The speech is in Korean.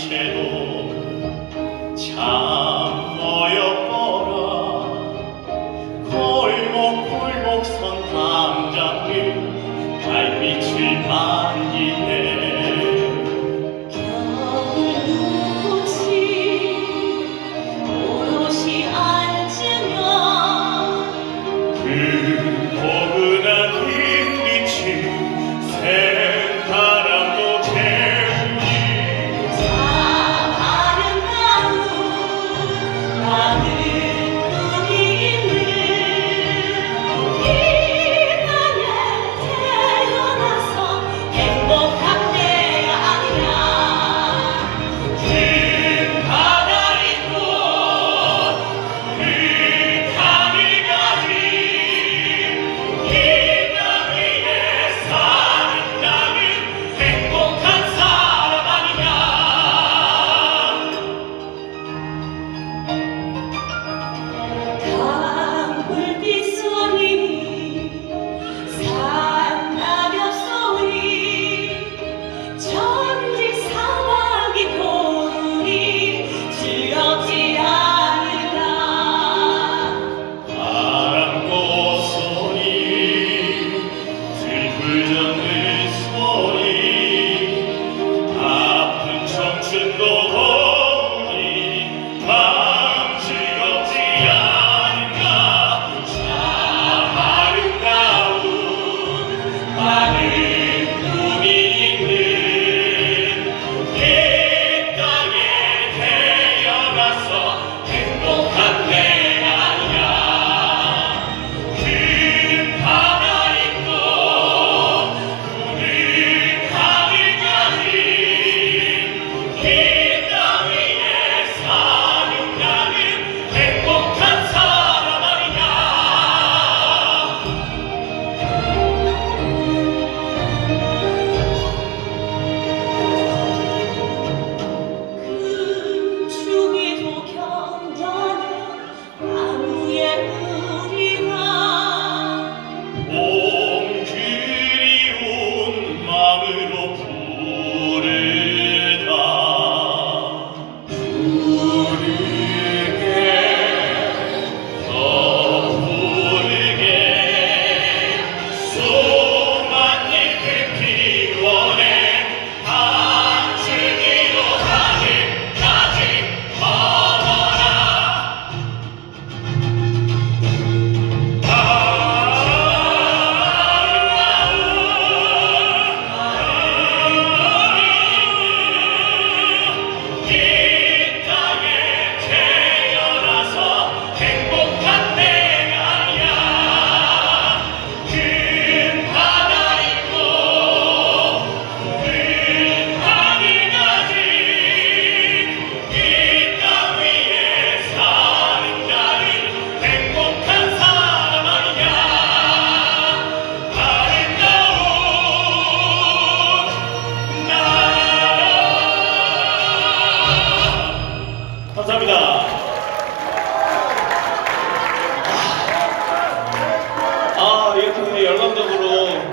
시에도 참 감사합니다.